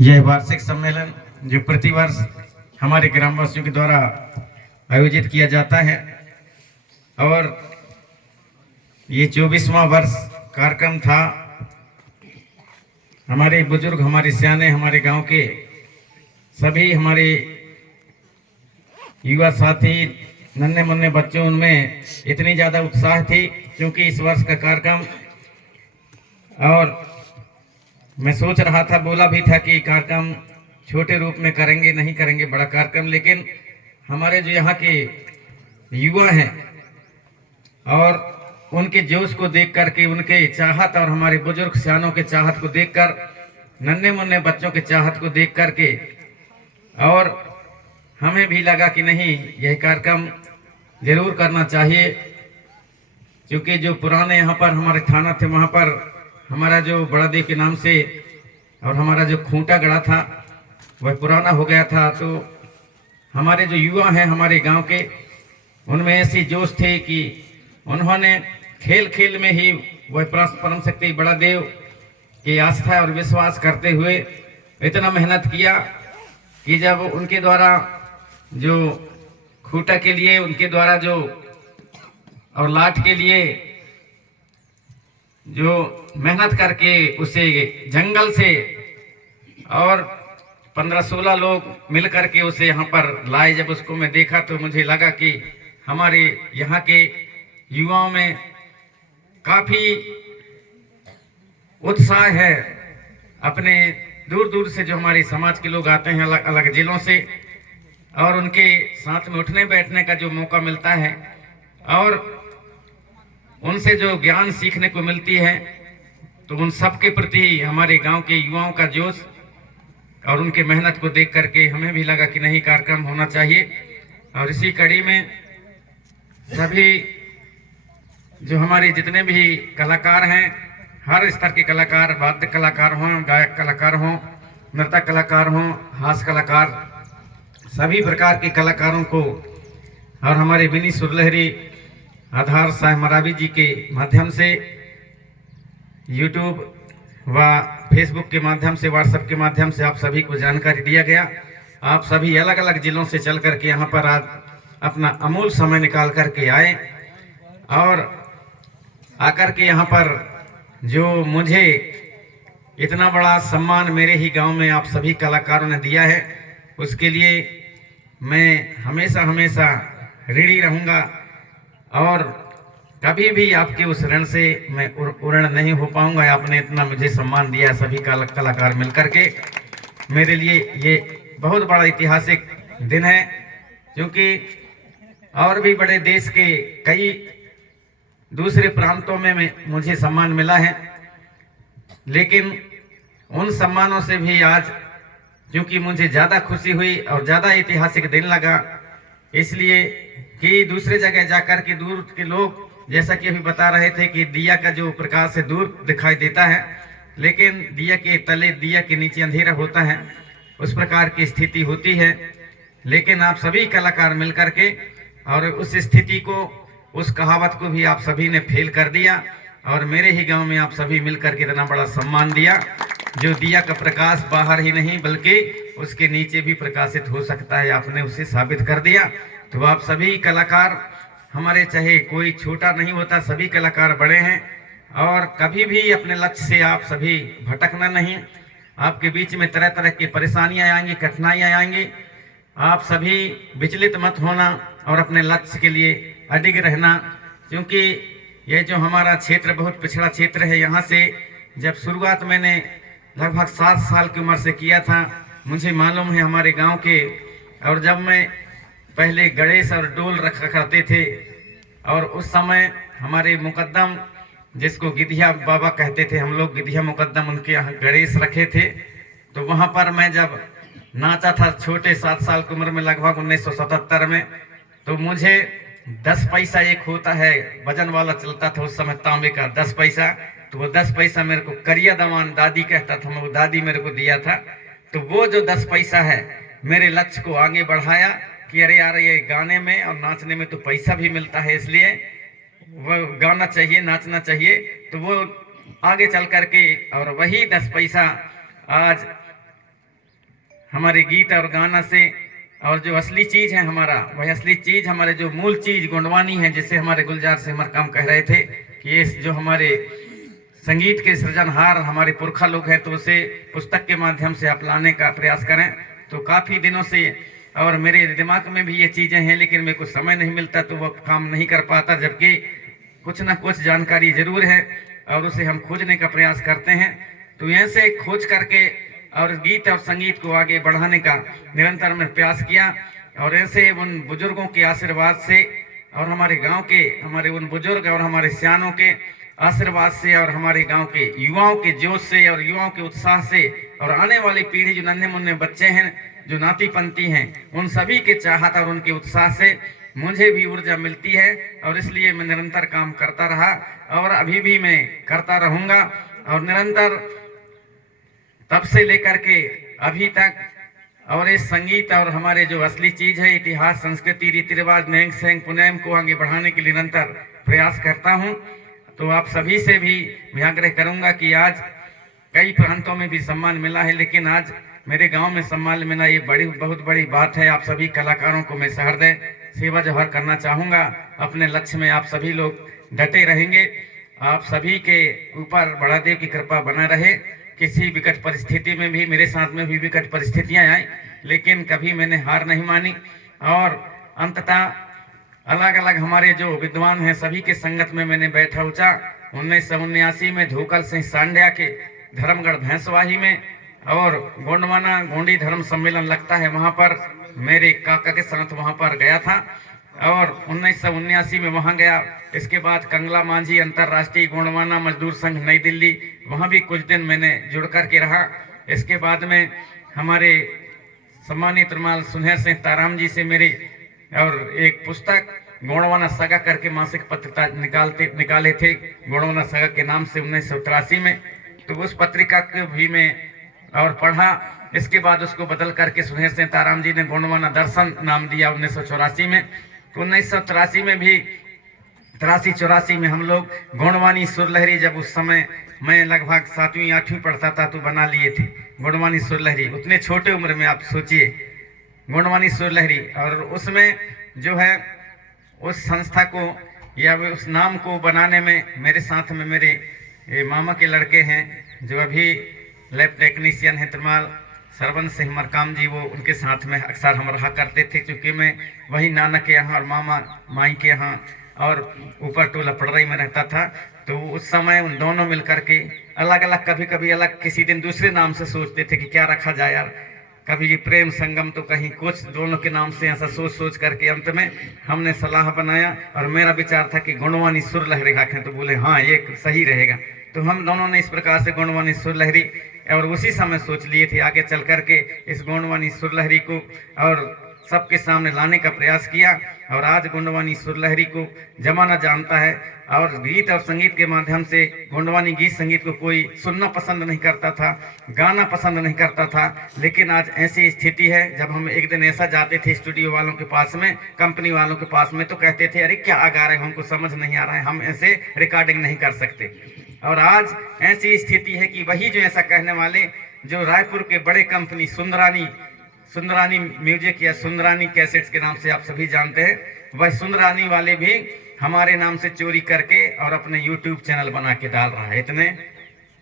यह वार्षिक सम्मेलन जो प्रतिवर्ष हमारे ग्रामवासियों के द्वारा आयोजित किया जाता है और ये 24वां वर्ष कार्यक्रम था। हमारे बुजुर्ग, हमारे सियाने, हमारे गांव के सभी हमारे युवा साथी, नन्हे मुन्ने बच्चों, उनमें इतनी ज़्यादा उत्साह थी क्योंकि इस वर्ष का कार्यक्रम, और मैं सोच रहा था, बोला भी था कि कार्यक्रम छोटे रूप में करेंगे, नहीं करेंगे बड़ा कार्यक्रम, लेकिन हमारे जो यहाँ के युवा हैं और उनके जोश को देख कर के, उनके चाहत और हमारे बुजुर्ग सियानों के चाहत को देखकर, नन्हे मुन्ने बच्चों के चाहत को देख कर के, और हमें भी लगा कि नहीं, यह कार्यक्रम जरूर करना चाहिए। क्योंकि जो पुराने यहाँ पर हमारे थाना थे, वहाँ पर हमारा जो बड़ा देव के नाम से और हमारा जो खूंटा गड़ा था वह पुराना हो गया था। तो हमारे जो युवा हैं हमारे गांव के, उनमें ऐसी जोश थे कि उन्होंने खेल खेल में ही वह परम शक्ति बड़ा देव की आस्था और विश्वास करते हुए इतना मेहनत किया कि जब उनके द्वारा जो खूंटा के लिए, उनके द्वारा जो और लाठ के लिए जो मेहनत करके उसे जंगल से और 15-16 लोग मिल करके उसे यहाँ पर लाए, जब उसको मैं देखा तो मुझे लगा कि हमारे यहाँ के युवाओं में काफ़ी उत्साह है। अपने दूर दूर से जो हमारे समाज के लोग आते हैं, अलग अलग जिलों से, और उनके साथ में उठने बैठने का जो मौका मिलता है और उनसे जो ज्ञान सीखने को मिलती है, तो उन सब के प्रति हमारे गांव के युवाओं का जोश और उनके मेहनत को देख करके हमें भी लगा कि नहीं, कार्यक्रम होना चाहिए। और इसी कड़ी में सभी जो हमारे जितने भी कलाकार हैं, हर स्तर के कलाकार, वाद्य कलाकार हों, गायक कलाकार हों, नृत्य कलाकार हों, हास्य कलाकार, सभी प्रकार के कलाकारों को, और हमारे विनी सुरलहरी आधार साहब मरावी जी के माध्यम से, यूट्यूब व फेसबुक के माध्यम से, व्हाट्सएप के माध्यम से आप सभी को जानकारी दिया गया। आप सभी अलग अलग जिलों से चल करके यहाँ पर आज अपना अमूल समय निकाल करके आए, और आकर के यहाँ पर जो मुझे इतना बड़ा सम्मान मेरे ही गांव में आप सभी कलाकारों ने दिया है, उसके लिए मैं हमेशा हमेशा ऋणी रहूँगा, और कभी भी आपके उस ऋण से मैं ऋण नहीं हो पाऊंगा। आपने इतना मुझे सम्मान दिया, सभी कलाकार मिलकर के। मेरे लिए ये बहुत बड़ा ऐतिहासिक दिन है, क्योंकि और भी बड़े देश के कई दूसरे प्रांतों में मुझे सम्मान मिला है, लेकिन उन सम्मानों से भी आज क्योंकि मुझे ज़्यादा खुशी हुई और ज़्यादा ऐतिहासिक दिन लगा, इसलिए कि दूसरे जगह जाकर के दूर के लोग, जैसा कि अभी बता रहे थे कि दिया का जो प्रकाश है दूर दिखाई देता है, लेकिन दिया के तले, दिया के नीचे अंधेरा होता है, उस प्रकार की स्थिति होती है। लेकिन आप सभी कलाकार मिलकर के और उस स्थिति को, उस कहावत को भी आप सभी ने फेल कर दिया, और मेरे ही गांव में आप सभी मिलकर के इतना बड़ा सम्मान दिया। जो दिया का प्रकाश बाहर ही नहीं बल्कि उसके नीचे भी प्रकाशित हो सकता है, आपने उसे साबित कर दिया। तो आप सभी कलाकार हमारे, चाहे कोई छोटा नहीं होता, सभी कलाकार बड़े हैं, और कभी भी अपने लक्ष्य से आप सभी भटकना नहीं। आपके बीच में तरह तरह की परेशानियां आएंगी, कठिनाइयां आएंगी, आप सभी विचलित मत होना और अपने लक्ष्य के लिए अडिग रहना। क्योंकि ये जो हमारा क्षेत्र बहुत पिछड़ा क्षेत्र है, यहाँ से जब शुरुआत मैंने लगभग 7 साल की उम्र से किया था, मुझे मालूम है हमारे गांव के, और जब मैं पहले गणेश और डोल रखा करते थे, और उस समय हमारे मुकद्दम, जिसको गिधिया बाबा कहते थे हम लोग, गिधिया मुकद्दम, उनके यहाँ गणेश रखे थे। तो वहाँ पर मैं जब नाचा था छोटे 7 साल की उम्र में, लगभग 1977 में, तो मुझे 10 पैसा एक होता है वजन वाला चलता था उस समय, तांबे का 10 पैसा, तो वो 10 पैसा मेरे को करिया दवान दादी कहता था, वो दादी मेरे को दिया था। तो वो जो 10 पैसा है मेरे लक्ष्य को आगे बढ़ाया कि अरे यार, ये गाने में और नाचने में तो पैसा भी मिलता है, इसलिए वो गाना चाहिए, नाचना चाहिए। तो वो आगे चल करके और वही 10 पैसा आज हमारे गीत और गाना से, और जो असली चीज है हमारा, वही असली चीज हमारे जो मूल चीज गोंडवानी है, जिसे हमारे गुलजार से मरकाम कह रहे थे कि ये जो हमारे संगीत के सृजनहार हमारे पुरखा लोग हैं, तो उसे पुस्तक के माध्यम से आप लाने का प्रयास करें। तो काफ़ी दिनों से और मेरे दिमाग में भी ये चीज़ें हैं, लेकिन मेरे को समय नहीं मिलता तो वह काम नहीं कर पाता, जबकि कुछ ना कुछ जानकारी जरूर है और उसे हम खोजने का प्रयास करते हैं। तो ऐसे खोज करके और गीत और संगीत को आगे बढ़ाने का निरंतर मैं प्रयास किया, और ऐसे उन बुजुर्गों के आशीर्वाद से और हमारे गांव के हमारे उन बुजुर्ग और हमारे सियानों के आशीर्वाद से और हमारे गांव के युवाओं के जोश से और युवाओं के उत्साह से और आने वाली पीढ़ी जो नन्हे मुन्ने बच्चे हैं, जो नाती पंथी हैं, उन सभी के चाहत और उनके उत्साह से मुझे भी ऊर्जा मिलती है, और इसलिए मैं निरंतर काम करता रहा और अभी भी मैं करता रहूंगा। और निरंतर तब से लेकर के अभी तक, और इस संगीत और हमारे जो असली चीज है इतिहास, संस्कृति, रीति रिवाज, नैंग सेंग पुनैम को आगे बढ़ाने के लिए निरंतर प्रयास करता हूं। तो आप सभी से भी मैं आग्रह करूंगा कि आज कई प्रांतों में भी सम्मान मिला है, लेकिन आज मेरे गांव में सम्मान मिलना ये बहुत बड़ी बात है। आप सभी कलाकारों को मैं सहृदय सेवा जोहार करना चाहूँगा। अपने लक्ष्य में आप सभी लोग डटे रहेंगे। आप सभी के ऊपर बड़ा देव की कृपा बना रहे। किसी विकट परिस्थिति में भी, मेरे साथ में भी विकट परिस्थितियाँ आई, लेकिन कभी मैंने हार नहीं मानी, और अंततः अलग अलग हमारे जो विद्वान हैं सभी के संगत में मैंने बैठा उचा। 1979 में धोकल सिंह सांड्या के धर्मगढ़ भैंसवाही में और गोंडवाना गोंडी धर्म सम्मेलन लगता है, वहाँ पर मेरे काका के साथ वहाँ पर गया था, और 1979 में वहाँ गया। इसके बाद कंगला मांझी अंतर्राष्ट्रीय गोंडवाना मजदूर संघ नई दिल्ली, वहाँ भी कुछ दिन मैंने जुड़ कर के रहा। इसके बाद में हमारे सम्मानित रुमाल सुनहर सिंह ताराम जी से मेरे और एक पुस्तक गोंडवाना सगा करके मासिक पत्रिका निकाले थे गोंडवाना सगा के नाम से 1983 में। तो उस पत्रिका को भी मैं और पढ़ा। इसके बाद उसको बदल करके सुनहर सिंह ताराम जी ने गोंडवाना दर्शन नाम दिया 1984 में। तो 1983 में भी 83-84 में हम लोग गोंडवानी सुरलहरी, जब उस समय मैं लगभग 7वीं 8वीं पढ़ता था, तो बना लिए थे गोंडवानी सुरलहरी। उतने छोटे उम्र में आप सोचिए, गोंडवानी सुरलहरी। और उसमें जो है उस संस्था को या उस नाम को बनाने में मेरे साथ में मेरे मामा के लड़के हैं जो अभी लैब टेक्नीशियन हैं, त्रिमाल सरवन सिंह मरकाम जी, वो उनके साथ में अक्सर हम रहा करते थे, क्योंकि मैं वही नाना के यहाँ और मामा माई के यहाँ और ऊपर टोला पड़रई में रहता था। तो उस समय उन दोनों मिल करके अलग अलग, कभी कभी अलग, किसी दिन दूसरे नाम से सोचते थे कि क्या रखा जाए यार, कभी ये प्रेम संगम, तो कहीं कुछ, दोनों के नाम से ऐसा सोच सोच करके अंत में हमने सलाह बनाया। और मेरा विचार था कि गोंडवानी सुरलहरी रखें, तो बोले हाँ ये सही रहेगा। तो हम दोनों ने इस प्रकार से गोंडवानी सुरलहरी, और उसी समय सोच लिए थे आगे चल करके इस गोंडवानी सुरलहरी को और सबके सामने लाने का प्रयास किया। और आज गोंडवानी सुरलहरी को जमाना जानता है, और गीत और संगीत के माध्यम से गोंडवानी गीत संगीत को कोई सुनना पसंद नहीं करता था, गाना पसंद नहीं करता था। लेकिन आज ऐसी स्थिति है, जब हम एक दिन ऐसा जाते थे स्टूडियो वालों के पास में, कंपनी वालों के पास में, तो कहते थे अरे क्या गा रहे हो, हमको समझ नहीं आ रहा है, हम ऐसे रिकॉर्डिंग नहीं कर सकते। और आज ऐसी स्थिति है कि वही जो ऐसा कहने वाले, जो रायपुर के बड़े कंपनी सुंदरानी म्यूजिक या सुंदरानी कैसेट्स के नाम से आप सभी जानते हैं, वह सुंदरानी वाले भी हमारे नाम से चोरी करके और अपने यूट्यूब चैनल बना के डाल रहा है।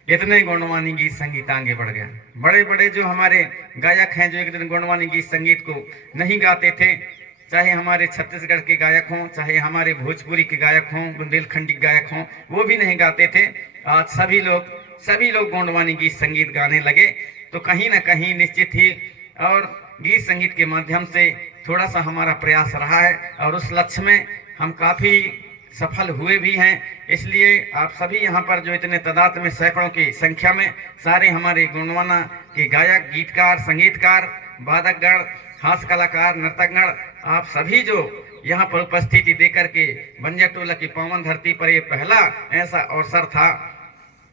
इतने गोंडवानी गीत संगीत आगे बढ़ गया। बड़े बड़े जो हमारे गायक हैं, जो एक दिन गोंडवानी गीत संगीत को नहीं गाते थे, चाहे हमारे छत्तीसगढ़ के गायक हों, चाहे हमारे भोजपुरी के गायक हों, बुंदेलखंडी गायक हों, वो भी नहीं गाते थे। आज सभी लोग गोंडवानी गीत संगीत गाने लगे। तो कहीं ना कहीं निश्चित ही और गीत संगीत के माध्यम से थोड़ा सा हमारा प्रयास रहा है, और उस लक्ष्य में हम काफ़ी सफल हुए भी हैं। इसलिए आप सभी यहाँ पर जो इतने तादाद में, सैकड़ों की संख्या में सारे हमारे गोंडवाना के गायक, गीतकार, संगीतकार, वादकगण, हास्य कलाकार, नर्तकगण, आप सभी जो यहाँ पर उपस्थिति देकर के बंजा टोला की पावन धरती पर ये पहला ऐसा अवसर था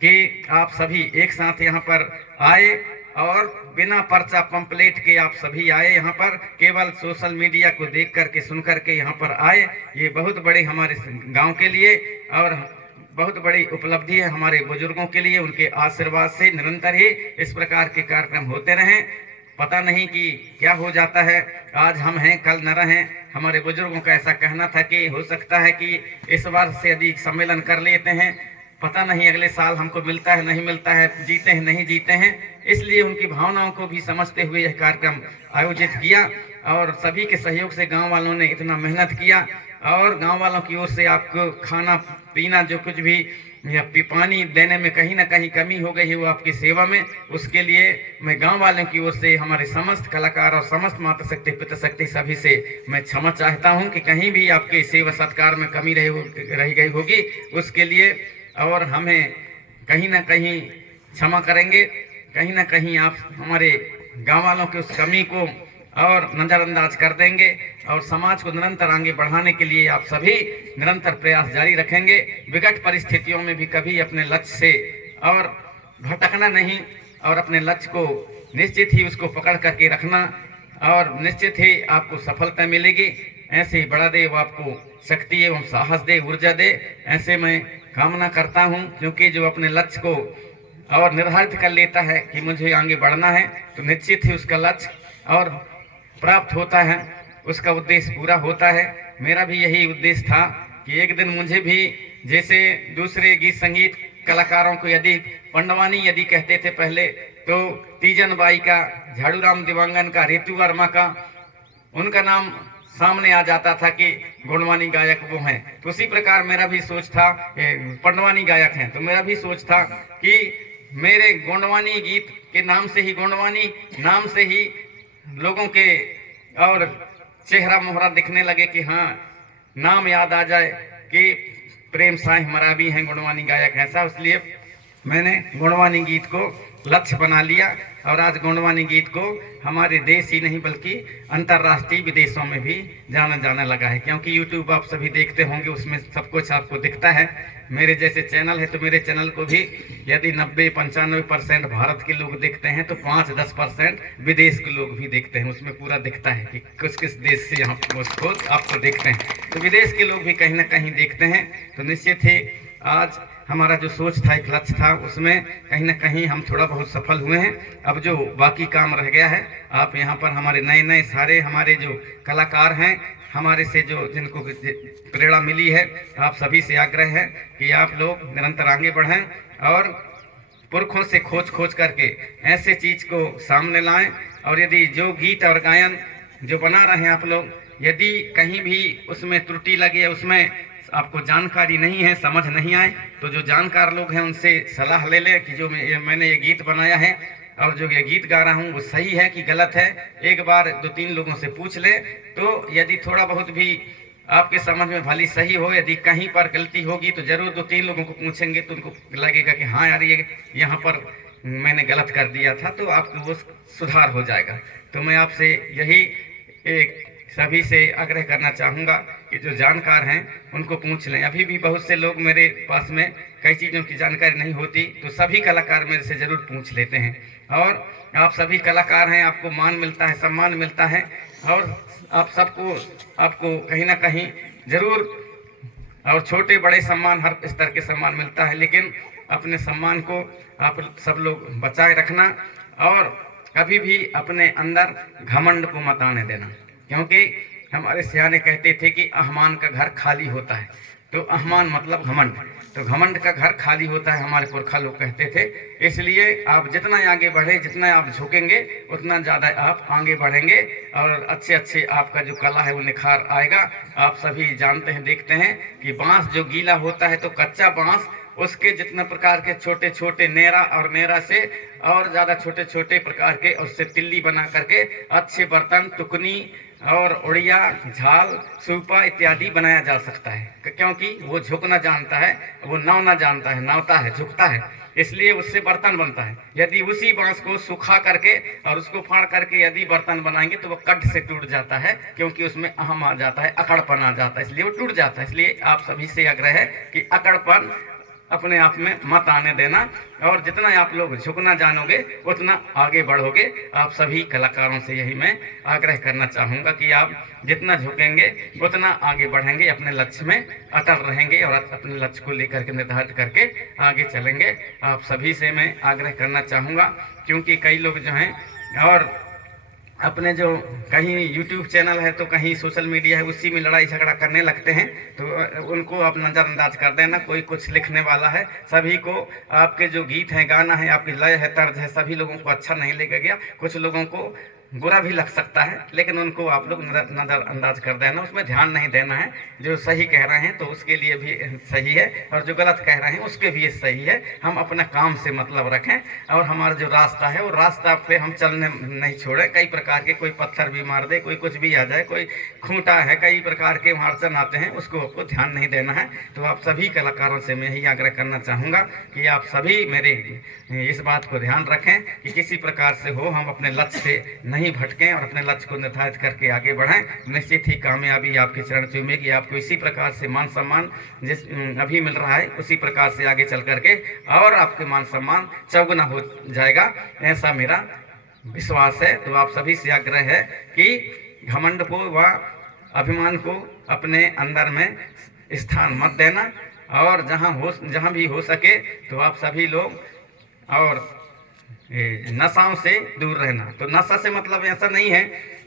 कि आप सभी एक साथ यहाँ पर आए, और बिना पर्चा पंपलेट के आप सभी आए यहाँ पर, केवल सोशल मीडिया को देख करके सुन करके यहाँ पर आए। ये बहुत बड़े हमारे गांव के लिए और बहुत बड़ी उपलब्धि है हमारे बुजुर्गों के लिए। उनके आशीर्वाद से निरंतर ही इस प्रकार के कार्यक्रम होते रहें। पता नहीं कि क्या हो जाता है, आज हम हैं कल न रहें। हमारे बुजुर्गों का ऐसा कहना था कि हो सकता है कि इस बार से यदि सम्मेलन कर लेते हैं, पता नहीं अगले साल हमको मिलता है नहीं मिलता है, जीते हैं नहीं जीते हैं। इसलिए उनकी भावनाओं को भी समझते हुए यह कार्यक्रम आयोजित किया और सभी के सहयोग से गांव वालों ने इतना मेहनत किया और गांव वालों की ओर से आपको खाना पीना जो कुछ भी या पानी देने में कहीं ना कहीं कमी हो गई है वो आपकी सेवा में, उसके लिए मैं गांव वालों की ओर से हमारे समस्त कलाकार और समस्त मातृशक्ति पितृशक्ति सभी से मैं क्षमा चाहता हूं कि कहीं भी आपके सेवा सत्कार में कमी रह गई होगी, उसके लिए और हमें कहीं ना कहीं क्षमा करेंगे। कहीं ना कहीं आप हमारे गांव वालों की उस कमी को और नज़रअंदाज कर देंगे और समाज को निरंतर आगे बढ़ाने के लिए आप सभी निरंतर प्रयास जारी रखेंगे। विकट परिस्थितियों में भी कभी अपने लक्ष्य से और भटकना नहीं और अपने लक्ष्य को निश्चित ही उसको पकड़ करके रखना और निश्चित ही आपको सफलता मिलेगी। ऐसे ही बड़ा देव आपको शक्ति एवं साहस दे, ऊर्जा दे, ऐसे मैं कामना करता हूँ। क्योंकि जो अपने लक्ष्य को और निर्धारित कर लेता है कि मुझे आगे बढ़ना है तो निश्चित ही उसका लक्ष्य और प्राप्त होता है, उसका उद्देश्य पूरा होता है। मेरा भी यही उद्देश्य था कि एक दिन मुझे भी जैसे दूसरे गीत संगीत कलाकारों को यदि पंडवानी यदि कहते थे पहले, तो तीजन बाई का, झाड़ू राम दिवांगन का, ऋतु वर्मा का, उनका नाम सामने आ जाता था कि गुणवानी गायक वो हैं। तो उसी प्रकार मेरा भी सोच था, पंडवानी गायक हैं, तो मेरा भी सोच था कि मेरे गोंडवानी गीत के नाम से ही, गोंडवानी नाम से ही लोगों के और चेहरा मोहरा दिखने लगे कि हाँ नाम याद आ जाए कि प्रेम साई मरावी हैं गुणवानी गायक, ऐसा। इसलिए मैंने गुणवानी गीत को लक्ष्य बना लिया और आज गुणवानी गीत को हमारे देश ही नहीं बल्कि अंतर्राष्ट्रीय विदेशों में भी जाना जाने लगा है। क्योंकि यूट्यूब आप सभी देखते होंगे, उसमें सब कुछ आपको दिखता है। मेरे जैसे चैनल है तो मेरे चैनल को भी यदि 90-95% भारत के लोग देखते हैं तो 5-10% विदेश के लोग भी देखते हैं। उसमें पूरा दिखता है कि किस देश से यहाँ उसको आपको देखते हैं, तो विदेश के लोग भी कहीं ना कहीं देखते हैं। तो निश्चित ही आज हमारा जो सोच था, एक लक्ष्य था, उसमें कहीं ना कहीं हम थोड़ा बहुत सफल हुए हैं। अब जो बाकी काम रह गया है, आप यहाँ पर हमारे नए सारे हमारे जो कलाकार हैं, हमारे से जो जिनको प्रेरणा मिली है, आप सभी से आग्रह है कि आप लोग निरंतर आगे बढ़ें और पुरखों से खोज करके ऐसे चीज़ को सामने लाएं। और यदि जो गीत और गायन जो बना रहे हैं आप लोग, यदि कहीं भी उसमें त्रुटि लगे, उसमें आपको जानकारी नहीं है, समझ नहीं आए, तो जो जानकार लोग हैं उनसे सलाह ले लें कि जो मैंने ये गीत बनाया है और जो ये गीत गा रहा हूँ वो सही है कि गलत है। एक बार 2-3 लोगों से पूछ ले, तो यदि थोड़ा बहुत भी आपके समझ में भली सही हो, यदि कहीं पर गलती होगी तो जरूर 2-3 लोगों को पूछेंगे तो उनको लगेगा कि हाँ यार ये यहाँ पर मैंने गलत कर दिया था, तो आपको वो सुधार हो जाएगा। तो मैं आपसे यही एक सभी से आग्रह करना चाहूँगा कि जो जानकार हैं उनको पूछ लें। अभी भी बहुत से लोग मेरे पास में कई चीज़ों की जानकारी नहीं होती, तो सभी कलाकार मेरे से ज़रूर पूछ लेते हैं। और आप सभी कलाकार हैं, आपको मान मिलता है, सम्मान मिलता है और आप सबको आपको कहीं ना कहीं ज़रूर और छोटे बड़े सम्मान, हर स्तर के सम्मान मिलता है, लेकिन अपने सम्मान को आप सब लोग बचाए रखना और कभी भी अपने अंदर घमंड को मत आने देना। क्योंकि हमारे सियाने कहते थे कि अहमान का घर खाली होता है, तो अहमान मतलब घमंड, तो घमंड का घर खाली होता है, हमारे पुरखा लोग कहते थे। इसलिए आप जितना आगे बढ़े, जितना आप झुकेंगे, उतना ज़्यादा आप आगे बढ़ेंगे और अच्छे आपका जो कला है वो निखार आएगा। आप सभी जानते हैं, देखते हैं कि बांस जो गीला होता है तो कच्चा बांस, उसके जितना प्रकार के छोटे छोटे नेरा और नेरा से और ज़्यादा छोटे छोटे प्रकार के उससे तिल्ली बना करके अच्छे बर्तन, टुकनी और उड़िया, झाल, सूपा इत्यादि बनाया जा सकता है। क्योंकि वो झुकना जानता है, वो नावना जानता है, नावता है, झुकता है, इसलिए उससे बर्तन बनता है। यदि उसी बांस को सूखा करके और उसको फाड़ करके यदि बर्तन बनाएंगे तो वो कट से टूट जाता है, क्योंकि उसमें अहम आ जाता है, अकड़पन आ जाता है, इसलिए वो टूट जाता है। इसलिए आप सभी से आग्रह है कि अकड़पन अपने आप में मत आने देना और जितना आप लोग झुकना जानोगे उतना आगे बढ़ोगे। आप सभी कलाकारों से यही मैं आग्रह करना चाहूँगा कि आप जितना झुकेंगे उतना आगे बढ़ेंगे, अपने लक्ष्य में अटल रहेंगे और अपने लक्ष्य को लेकर के निर्धारित करके आगे चलेंगे। आप सभी से मैं आग्रह करना चाहूँगा, क्योंकि कई लोग जो हैं और अपने जो कहीं यूट्यूब चैनल है तो कहीं सोशल मीडिया है, उसी में लड़ाई झगड़ा करने लगते हैं। तो उनको आप नज़रअंदाज कर देना। कोई कुछ लिखने वाला है, सभी को आपके जो गीत हैं, गाना है, आपकी लय है, तर्ज है, सभी लोगों को अच्छा नहीं लगेगा गया। कुछ लोगों को बुरा भी लग सकता है, लेकिन उनको आप लोग नज़रअंदाज कर देना, उसमें ध्यान नहीं देना है। जो सही कह रहे हैं तो उसके लिए भी सही है, और जो गलत कह रहे हैं उसके भी सही है। हम अपना काम से मतलब रखें, और हमारा जो रास्ता है वो रास्ता पे हम चलने नहीं छोड़ें। कई प्रकार के, कोई पत्थर भी मार दे, कोई कुछ भी आ जाए, कोई खूंटा है, कई प्रकार के अड़चन आते हैं, उसको आपको ध्यान नहीं देना है। तो आप सभी कलाकारों से मैं यही आग्रह करना चाहूँगा कि आप सभी मेरे इस बात को ध्यान रखें कि किसी प्रकार से हो हम अपने लक्ष्य से नहीं भटकें, और अपने लक्ष्य को निर्धारित करके आगे बढ़ें। निश्चित ही कामयाबी आपके चरण चूमेगी। आपको इसी प्रकार से मान सम्मान जिस अभी मिल रहा है, उसी प्रकार से आगे चल करके और आपके मान सम्मान चौगुना हो जाएगा, ऐसा मेरा विश्वास है। तो आप सभी से आग्रह है कि घमंड को व अभिमान को अपने अंदर में स्थान मत देना, और जहाँ भी हो सके तो आप सभी लोग और नशाओं से दूर रहना। तो नशा से मतलब ऐसा नहीं है,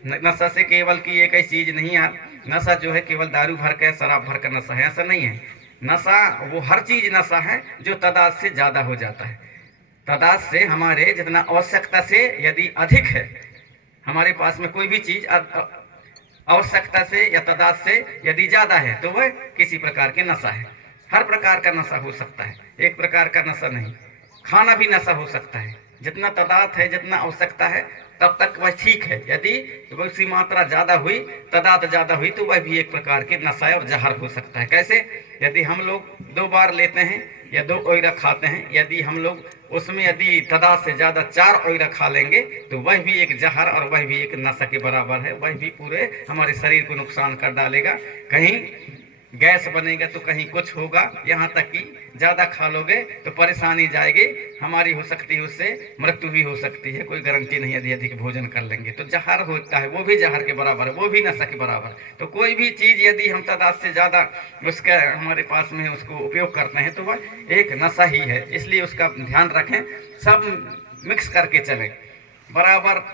नशा से केवल कि एक ही चीज़ नहीं है। नशा जो है केवल दारू भर के, शराब भर का नशा है, ऐसा नहीं है। नशा वो हर चीज़ नशा है जो तादाद से ज़्यादा हो जाता है। तादाद से हमारे जितना आवश्यकता से यदि अधिक है, हमारे पास में कोई भी चीज़ आवश्यकता से या तादाद से यदि ज़्यादा है, तो वह किसी प्रकार के नशा है। हर प्रकार का नशा हो सकता है, एक प्रकार का नशा नहीं। खाना भी नशा हो सकता है, जितना तादाद है, जितना आवश्यकता है तब तक वह ठीक है। यदि उसकी मात्रा ज़्यादा हुई, तादाद ज़्यादा हुई, तो वह भी एक प्रकार के नशा और जहर हो सकता है। कैसे? यदि हम लोग 2 बार लेते हैं या 2 ओइरा खाते हैं, यदि हम लोग उसमें यदि तादाद से ज़्यादा 4 ओइरा खा लेंगे, तो वह भी एक जहर और वह भी एक नशा के बराबर है। वह भी पूरे हमारे शरीर को नुकसान कर डालेगा। कहीं गैस बनेगा तो कहीं कुछ होगा, यहाँ तक कि ज़्यादा खा लोगे तो परेशानी जाएगी, हमारी हो सकती है, उससे मृत्यु भी हो सकती है, कोई गारंटी नहीं। यदि अधिक भोजन कर लेंगे तो जहर होता है, वो भी जहर के बराबर है, वो भी नशा के बराबर। तो कोई भी चीज़ यदि हम तादाद से ज़्यादा उसका हमारे पास में उसको उपयोग करते हैं तो वह एक नशा ही है। इसलिए उसका ध्यान रखें, सब मिक्स करके चलें, बराबर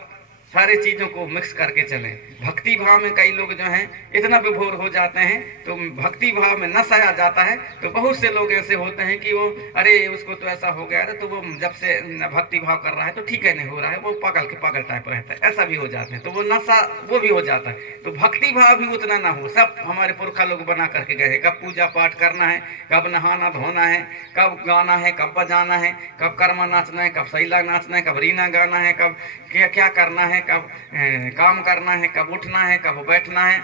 सारी चीज़ों को मिक्स करके चलें। भक्ति भाव में कई लोग जो हैं इतना विभोर हो जाते हैं, तो भक्ति भाव में नशा आ जाता है। तो बहुत से लोग ऐसे होते हैं कि वो अरे उसको तो ऐसा हो गया, तो वो जब से भक्ति भाव कर रहा है तो ठीक है, नहीं हो रहा है, वो पागल टाइप रहता है, ऐसा भी हो जाते हैं। तो वो नशा वो भी हो जाता है। तो भक्ति भाव भी उतना ना हो। सब हमारे पुरखा लोग बना करके गए हैं, कब पूजा पाठ करना है, कब नहाना धोना है, कब गाना है, कब बजाना है, कब कर्मा नाचना है, कब सैला नाचना है, कब रीना गाना है, कब क्या क्या करना है, कब काम करना है, कब उठना है, कब बैठना है,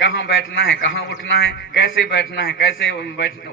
कहाँ बैठना है, कहाँ उठना है, कैसे बैठना है, कैसे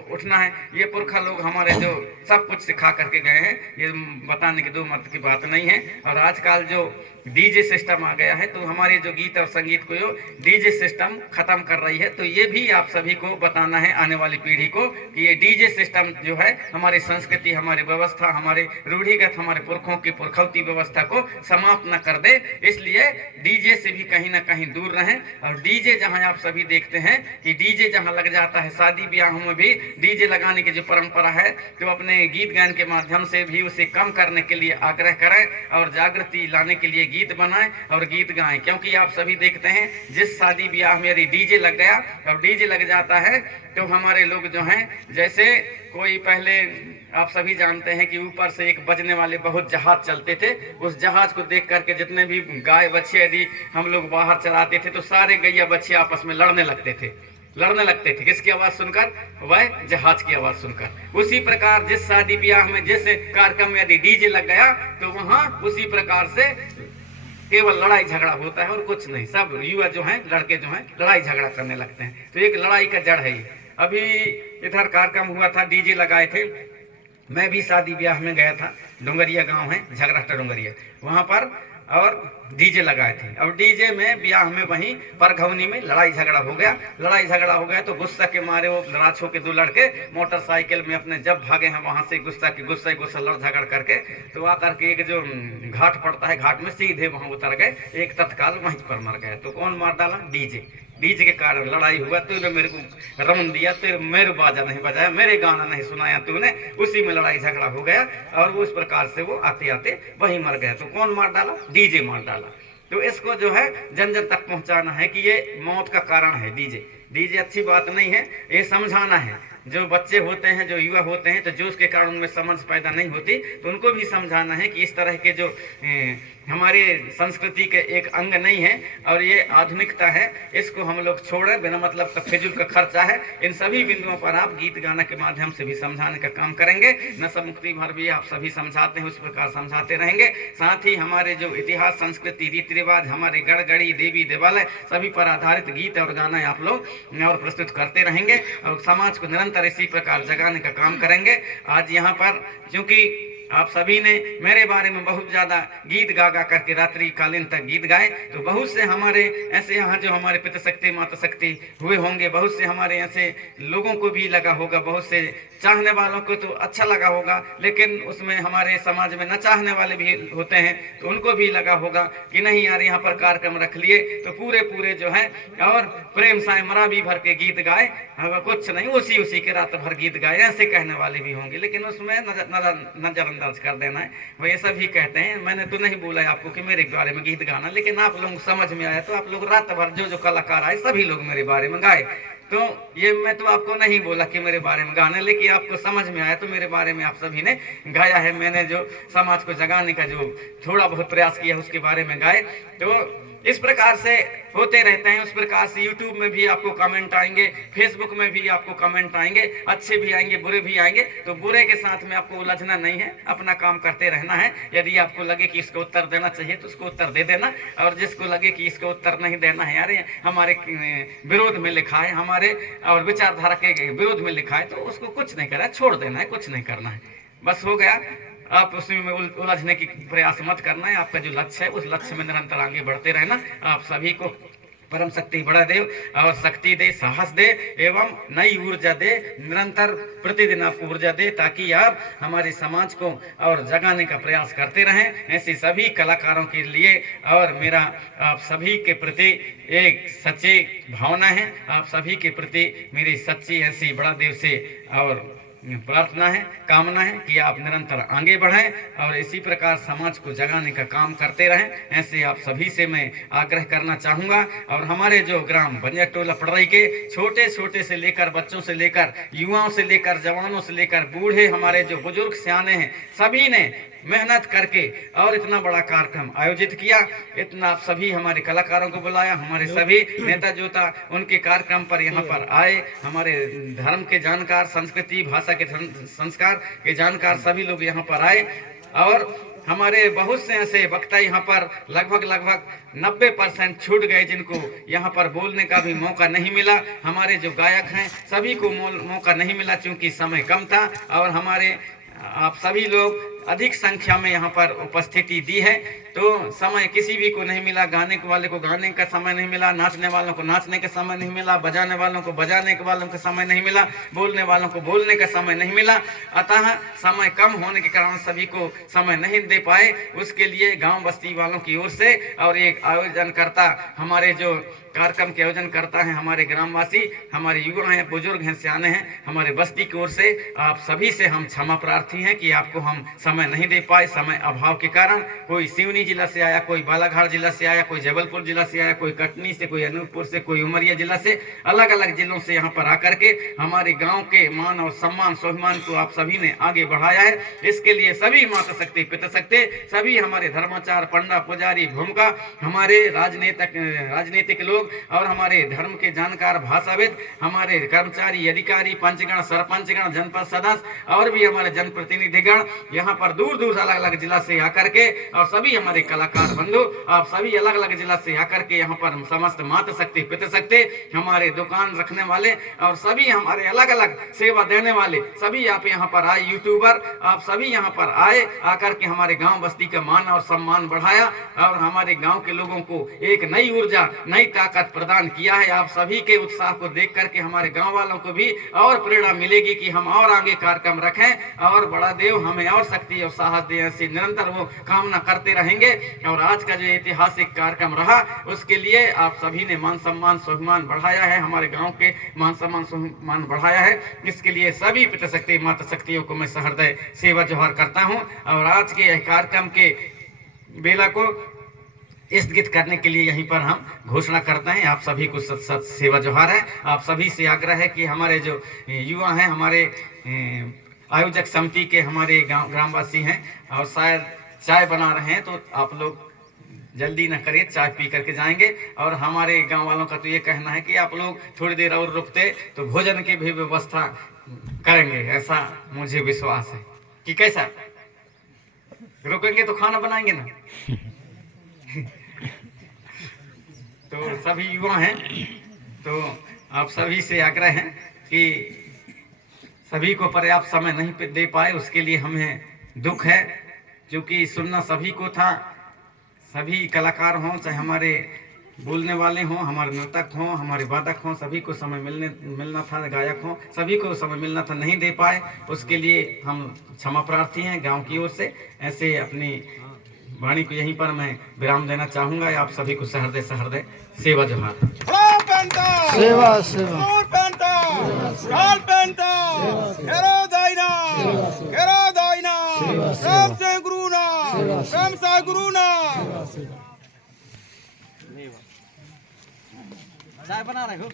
उठना है। ये पुरखा लोग हमारे जो सब कुछ सिखा करके गए हैं, ये बताने की 2 मत की बात नहीं है। और आजकल जो डीजे सिस्टम आ गया है, तो हमारे जो गीत और संगीत को जो डीजे सिस्टम खत्म कर रही है। तो ये भी आप सभी को बताना है, आने वाली पीढ़ी को, कि ये डीजे सिस्टम जो है हमारी संस्कृति, हमारी व्यवस्था, हमारे रूढ़िगत, हमारे पुरखों की पुरखौती व्यवस्था को समाप्त न कर दे। इसलिए डीजे से भी कहीं ना कहीं दूर रहें। और डीजे जहाँ आप सभी देखते हैं कि डीजे जहाँ लग जाता है, शादी ब्याहों में भी डीजे लगाने की जो परंपरा है, तो अपने गीत गायन के माध्यम से भी उसे कम करने के लिए आग्रह करें और जागृति लाने के लिए गीत बनाएं और गीत गाएं। क्योंकि आप सभी देखते हैं, जिस शादी ब्याह में यदि डीजे लग गया और डीजे लग जाता है, तो हमारे लोग जो हैं, जैसे कोई पहले आप सभी जानते हैं कि ऊपर से एक बजने वाले बहुत जहाज चलते थे, उस जहाज को देख करके जितने भी गाय बच्चे यदि हम लोग बाहर चलाते थे, तो सारे गैया बच्चे आपस में लड़ने लगते थे। किसकी आवाज़ सुनकर? वह जहाज की आवाज़ सुनकर। उसी प्रकार जिस शादी ब्याह में, जिस कार्यक्रम में यदि डीजे लग गया, तो वहाँ उसी प्रकार से केवल लड़ाई झगड़ा होता है और कुछ नहीं। सब युवा जो हैं, लड़के जो हैं, लड़ाई झगड़ा करने लगते हैं। तो एक लड़ाई का जड़ है। अभी इधर कार्यक्रम हुआ था, डीजे लगाए थे, मैं भी शादी ब्याह में गया था, डोंगरिया गांव है, झगराटा डोंगरिया, वहाँ पर और डीजे लगाए थे। और डीजे में ब्याह में वहीं परघौनी में लड़ाई झगड़ा हो गया। तो गुस्सा के मारे वो राछों के 2 लड़के मोटरसाइकिल में अपने जब भागे हैं वहाँ से, गुस्सा लड़ झगड़ करके, तो आकर के एक जो घाट पड़ता है, घाट में सीधे वहाँ उतर गए, एक तत्काल वहीं पर मर गए। तो कौन मार डाला? डीजे के कारण लड़ाई हुआ। तूने मेरे को रमन दिया, तेरे मेरे बाजा नहीं बजाया, मेरे गाना नहीं सुनाया तूने, उसी में लड़ाई झगड़ा हो गया और वो इस प्रकार से वो आते आते वहीं मर गया। तो कौन मार डाला? डीजे मार डाला। तो इसको जो है जन जन तक पहुंचाना है कि ये मौत का कारण है डीजे। डीजे अच्छी बात नहीं है, ये समझाना है। जो बच्चे होते हैं, जो युवा होते हैं, तो जो उसके कारण उनमें समझ पैदा नहीं होती, तो उनको भी समझाना है कि इस तरह के जो हमारे संस्कृति के एक अंग नहीं है और ये आधुनिकता है, इसको हम लोग छोड़ें। बिना मतलब का फिजूल का खर्चा है। इन सभी बिंदुओं पर आप गीत गाना के माध्यम से भी समझाने का काम करेंगे। नशा मुक्ति भर भी आप सभी समझाते हैं, उस प्रकार समझाते रहेंगे। साथ ही हमारे जो इतिहास, संस्कृति, रीति रिवाज, हमारे गढ़गढ़ी, देवी देवालय सभी पर आधारित गीत और गाना आप लोग और प्रस्तुत करते रहेंगे और समाज को निरंतर इसी प्रकार जगाने का काम करेंगे। आज यहाँ पर क्योंकि आप सभी ने मेरे बारे में बहुत ज़्यादा गीत गा गा करके रात्रि कालीन तक गीत गाए, तो बहुत से हमारे ऐसे यहाँ जो हमारे पिता शक्ति माता शक्ति हुए होंगे, बहुत से हमारे ऐसे लोगों को भी लगा होगा, बहुत से चाहने वालों को तो अच्छा लगा होगा, लेकिन उसमें हमारे समाज में न चाहने वाले भी होते हैं, तो उनको भी लगा होगा कि नहीं यार यहाँ पर कार्यक्रम रख लिए तो पूरे पूरे जो है और प्रेम साय मरा भी भर के गीत गाए, कुछ नहीं उसी के रात भर गीत गाए, ऐसे कहने वाले भी होंगे। लेकिन उसमें नजरअंदाज कर देना है। वो ये सभी कहते हैं, मैंने तो नहीं बोला आपको कि मेरे बारे में गीत गाना, लेकिन आप लोग समझ में आया तो आप लोग रात भर जो कलाकार आए सभी लोग मेरे बारे में गाए। तो ये मैं तो आपको नहीं बोला कि मेरे बारे में गाना, लेकिन आपको समझ में आया तो मेरे बारे में आप सभी ने गाया है। मैंने जो समाज को जगाने का जो थोड़ा बहुत प्रयास किया उसके बारे में गाए। तो इस प्रकार से होते रहते हैं। उस प्रकार से यूट्यूब में भी आपको कमेंट आएंगे, फेसबुक में भी आपको कमेंट आएंगे, अच्छे भी आएंगे, बुरे भी आएंगे। तो बुरे के साथ में आपको उलझना नहीं है, अपना काम करते रहना है। यदि आपको लगे कि इसको उत्तर देना चाहिए तो उसको उत्तर दे देना, और जिसको लगे कि इसको उत्तर नहीं देना है, यार हमारे विरोध में लिखा है, हमारे और विचारधारा के विरोध में लिखा है, तो उसको कुछ नहीं करना है, छोड़ देना है, कुछ नहीं करना है, बस हो गया। आप उसमें उलझने की प्रयास मत करना है। आपका जो लक्ष्य है उस लक्ष्य में निरंतर आगे बढ़ते रहना। आप सभी को परम शक्ति बड़ा दे और शक्ति दे, साहस दे एवं नई ऊर्जा दे, निरंतर प्रतिदिन आपको ऊर्जा दे, ताकि आप हमारे समाज को और जगाने का प्रयास करते रहें। ऐसे सभी कलाकारों के लिए और मेरा आप सभी के प्रति एक सच्ची भावना है, आप सभी के प्रति मेरी सच्ची ऐसी बड़ा देव से और प्रार्थना है, कामना है कि आप निरंतर आगे बढ़ें और इसी प्रकार समाज को जगाने का काम करते रहें। ऐसे आप सभी से मैं आग्रह करना चाहूँगा। और हमारे जो ग्राम बंजटोला पड़रई के छोटे छोटे से लेकर बच्चों से लेकर युवाओं से लेकर जवानों से लेकर बूढ़े, हमारे जो बुजुर्ग सियाने हैं, सभी ने मेहनत करके और इतना बड़ा कार्यक्रम आयोजित किया। इतना आप सभी हमारे कलाकारों को बुलाया, हमारे सभी नेता जो था उनके कार्यक्रम पर यहाँ पर आए। हमारे धर्म के जानकार, संस्कृति भाषा के संस्कार के जानकार सभी लोग यहाँ पर आए। और हमारे बहुत से ऐसे वक्ता यहाँ पर लगभग 90% छूट गए, जिनको यहाँ पर बोलने का भी मौका नहीं मिला। हमारे जो गायक हैं सभी को मौका नहीं मिला, क्योंकि समय कम था। और हमारे आप सभी लोग अधिक संख्या में यहाँ पर उपस्थिति दी है, तो समय किसी भी को नहीं मिला। गाने वाले को गाने का समय नहीं मिला, नाचने वालों को नाचने का समय नहीं मिला, बजाने वालों को बजाने के वालों का समय नहीं मिला, बोलने वालों को बोलने का समय नहीं मिला। अतः समय कम होने के कारण सभी को समय नहीं दे पाए। उसके लिए गांव बस्ती वालों की ओर से और एक आयोजनकर्ता, हमारे जो कार्यक्रम के आयोजन करता है, हमारे ग्रामवासी, हमारे युवा हैं, बुजुर्ग हैं, सियाने हैं, हमारे बस्ती की ओर से आप सभी से हम क्षमा प्रार्थी हैं कि आपको हम समय नहीं दे पाए, समय अभाव के कारण। कोई सिवनी जिला से आया, कोई बालाघाट जिला से आया, कोई जबलपुर जिला से आया, कोई कटनी से, कोई अनूपपुर से, कोई उमरिया जिला से, अलग अलग जिलों से यहाँ पर आकर के हमारे गाँव के मान और सम्मान स्वाभिमान को आप सभी ने आगे बढ़ाया है। इसके लिए सभी माता शक्ति, पिता शक्ति, सभी हमारे धर्माचार्य, पंडा, पुजारी, भूमिका, हमारे राजनीतिक लोग और हमारे धर्म के जानकार, भाषाविद, हमारे कर्मचारी, अधिकारी, पंचगण, सरपंचगण, जनपद सदस्य और भी हमारे जनप्रतिनिधिगण यहाँ पर दूर दूर अलग अलग जिला से आकर के, और सभी हमारे कलाकार बंधु, आप सभी अलग अलग जिला से आकर के यहाँ पर समस्त माता शक्ति, पिता शक्ति, हमारे दुकान रखने वाले और सभी हमारे अलग अलग सेवा देने वाले सभी आप यहाँ पर आए, यूट्यूबर आप सभी यहाँ पर आए, आकर के हमारे गांव बस्ती का मान और सम्मान बढ़ाया और हमारे गांव के लोगों को एक नई ऊर्जा, नई ताकत प्रदान किया है। आप सभी के उत्साह को देख करके हमारे गांव वालों को भी और प्रेरणा मिलेगी कि हम और आगे कार्यक्रम रखें और बड़ा देव हमें और शक्ति और साहस दे। ऐसे निरंतर वो कामना करते रहेंगे। और आज का जो ऐतिहासिक कार्यक्रम रहा उसके लिए आप सभी ने मान सम्मान स्वाभिमान बढ़ाया है, हमारे गाँव के मान सम्मान स्वाभिमान बढ़ाया है। इसके लिए सभी पिता शक्ति माता शक्तियों को मैं सहृदय सेवा जोहार करता हूँ। और आज के कार्यक्रम के बेला को स्थगित करने के लिए यहीं पर हम घोषणा करते हैं। आप सभी को सत सत सेवा जोहार है। आप सभी से आग्रह है कि हमारे जो युवा हैं, हमारे आयोजक समिति के हमारे ग्रामवासी हैं और शायद चाय बना रहे हैं, तो आप लोग जल्दी न करिए, चाय पी करके जाएंगे। और हमारे गांव वालों का तो ये कहना है कि आप लोग थोड़ी देर और रुकते तो भोजन की भी व्यवस्था करेंगे, ऐसा मुझे विश्वास है। कि कैसा रुकेंगे तो खाना बनाएंगे ना। तो सभी युवा हैं, तो आप सभी से आग्रह है कि सभी को पर्याप्त समय नहीं दे पाए, उसके लिए हमें दुख है, क्योंकि सुनना सभी को था। सभी कलाकार हों, चाहे हमारे बोलने वाले हों, हमारे नर्तक हों, हमारे वादक हों, सभी को समय मिलना था, गायक हों, सभी को समय मिलना था, नहीं दे पाए। उसके लिए हम क्षमा प्रार्थी हैं गांव की ओर से। ऐसे अपनी वाणी को यहीं पर मैं विराम देना चाहूँगा। आप सभी को सहृदय सहृदय सेवा जोहार। सेवा चाय बना रहे हो।